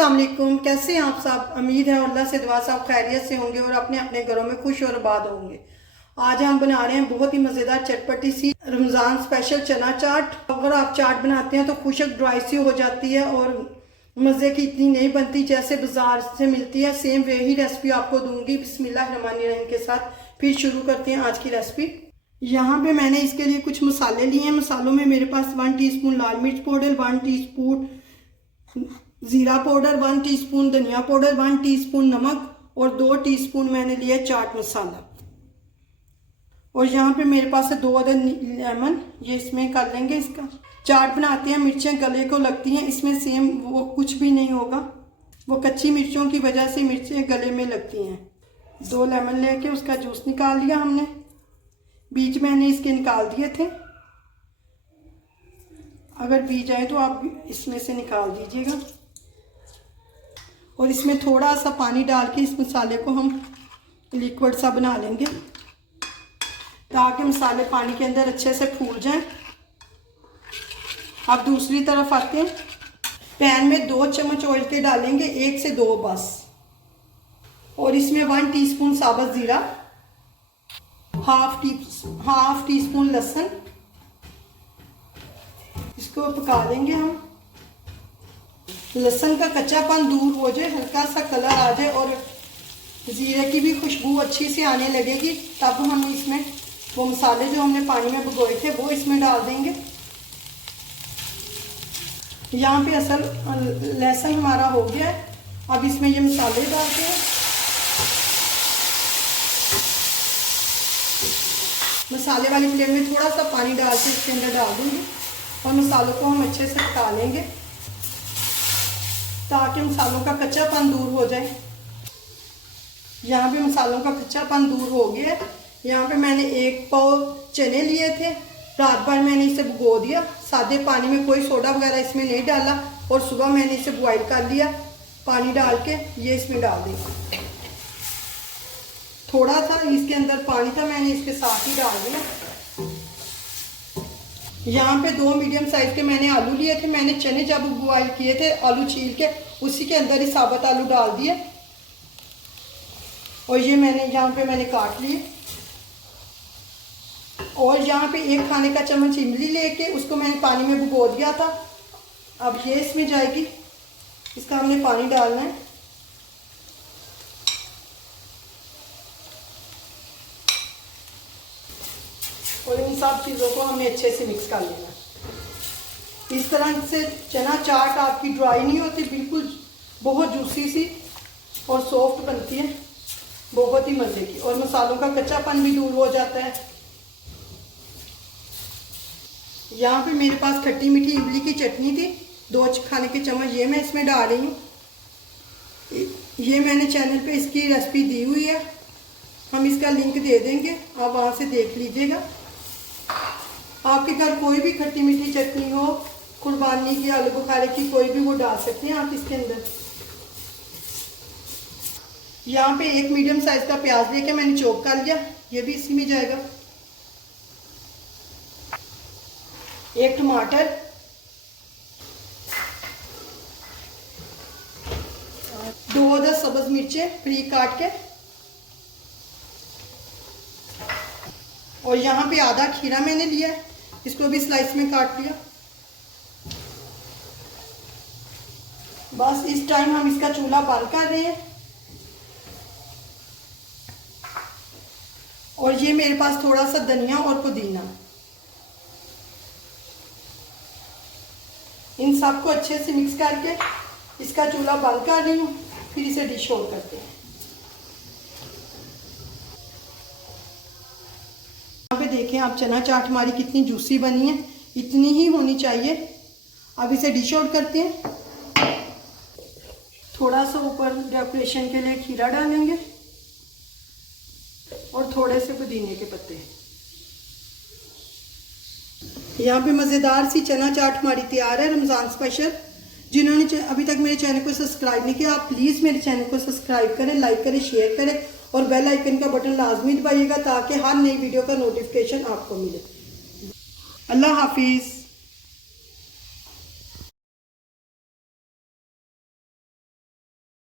अस्सलाम वालेकुम। कैसे हैं आप सब? उम्मीद है अल्लाह से दुआ सब खैरियत से होंगे और अपने अपने घरों में खुश और आबाद होंगे। आज हम बना रहे हैं बहुत ही मज़ेदार चटपटी सी रमज़ान स्पेशल चना चाट। अगर आप चाट बनाते हैं तो खुशक ड्राई सी हो जाती है और मज़े की इतनी नहीं बनती जैसे बाजार से मिलती है। सेम वही रेसिपी आपको दूंगी बिस्मिल्लाहिर्रहमानिर्रहीम के साथ। फिर शुरू करते हैं आज की रेसिपी। यहाँ पे मैंने इसके लिए कुछ मसाले लिए हैं। मसालों में मेरे पास 1 टीस्पून लाल मिर्च पाउडर, 1 टीस्पून ज़ीरा पाउडर, 1 टीस्पून धनिया पाउडर, 1 टीस्पून नमक और 2 टीस्पून मैंने लिया चाट मसाला। और यहाँ पे मेरे पास है 2 अदद लेमन, ये इसमें कर लेंगे। इसका चाट बनाते हैं मिर्चें गले को लगती हैं, इसमें सेम वो कुछ भी नहीं होगा। वो कच्ची मिर्चों की वजह से मिर्चें गले में लगती हैं। 2 लेमन लेके उसका जूस निकाल लिया हमने, बीज मैंने इसके निकाल दिए थे। अगर बीज आए तो आप इसमें से निकाल दीजिएगा। और इसमें थोड़ा सा पानी डाल के इस मसाले को हम लिक्विड सा बना लेंगे ताकि मसाले पानी के अंदर अच्छे से फूल जाएं। अब दूसरी तरफ आते हैं। पैन में 2 चम्मच ऑयल के डालेंगे, 1 से 2 बस। और इसमें 1 टीस्पून साबुत ज़ीरा, हाफ टी स्पून लहसुन, इसको पका लेंगे हम। लहसुन का कच्चापन दूर हो जाए, हल्का सा कलर आ जाए और ज़ीरे की भी खुशबू अच्छी सी आने लगेगी, तब हम इसमें वो मसाले जो हमने पानी में भिगोए थे वो इसमें डाल देंगे। यहाँ पे असल लहसुन हमारा हो गया है। अब इसमें ये मसाले डालते हैं। मसाले वाली प्लेट में थोड़ा सा पानी डाल के इसके अंदर डाल देंगे और मसालों को हम अच्छे से पका लेंगे ताकि मसालों का कच्चापन दूर हो जाए। यहाँ पे मसालों का कच्चापन दूर हो गया है। यहाँ पे मैंने 1 पाव चने लिए थे, रात भर मैंने इसे भिगो दिया सादे पानी में, कोई सोडा वगैरह इसमें नहीं डाला। और सुबह मैंने इसे बॉईल कर लिया पानी डाल के। ये इसमें डाल देंगे। थोड़ा सा इसके अंदर पानी था, मैंने इसके साथ ही डाल दिया। यहाँ पे 2 मीडियम साइज के मैंने आलू लिए थे। मैंने चने जब बॉईल किए थे आलू छील के उसी के अंदर ही साबुत आलू डाल दिए। और ये यहाँ पे मैंने काट लिए। और यहाँ पे 1 खाने का चम्मच इमली लेके उसको मैंने पानी में भिगो दिया था। अब ये इसमें जाएगी, इसका हमने पानी डालना है। और इन सब चीज़ों को हमें अच्छे से मिक्स कर लेना। इस तरह से चना चाट आपकी ड्राई नहीं होती, बिल्कुल बहुत जूसी सी और सॉफ्ट बनती है, बहुत ही मज़े की। और मसालों का कच्चापन भी दूर हो जाता है। यहाँ पे मेरे पास खट्टी मीठी इमली की चटनी थी, 2 खाने के चम्मच, ये मैं इसमें डाल रही हूँ। ये मैंने चैनल पे इसकी रेसिपी दी हुई है, हम इसका लिंक दे देंगे, आप वहाँ से देख लीजिएगा। आपके घर कोई भी खट्टी मीठी चटनी हो, कुर्बानी की, आलू बुखारे की, कोई भी वो डाल सकते हैं आप इसके अंदर। यहाँ पे 1 मीडियम साइज का प्याज लेके मैंने चॉप कर लिया, ये भी इसी में जाएगा। 1 टमाटर, 2 अदद सब्ज मिर्चें बारीक काट के, और यहाँ पे आधा खीरा मैंने लिया है, इसको भी स्लाइस में काट लिया। बस इस टाइम हम इसका चूल्हा बंद कर रहे हैं। और ये मेरे पास थोड़ा सा धनिया और पुदीना, इन सबको अच्छे से मिक्स करके इसका चूल्हा बंद कर रही हूँ। फिर इसे डिश आउट करते हैं। यहाँ पे देखें आप, चना चाट हमारी कितनी जूसी बनी है, इतनी ही होनी चाहिए। अब इसे डिश आउट करते हैं। थोड़ा सा ऊपर डेकोरेशन के लिए खीरा डालेंगे और थोड़े से पुदीने के पत्ते। यहाँ पे मज़ेदार सी चना चाट हमारी तैयार है, रमज़ान स्पेशल। जिन्होंने अभी तक मेरे चैनल को सब्सक्राइब नहीं किया, आप प्लीज़ मेरे चैनल को सब्सक्राइब करें, लाइक करें, शेयर करें और बेल आइकन का बटन लाजमी दबाइएगा ताकि हर नई वीडियो का नोटिफिकेशन आपको मिले। अल्लाह हाफिज़।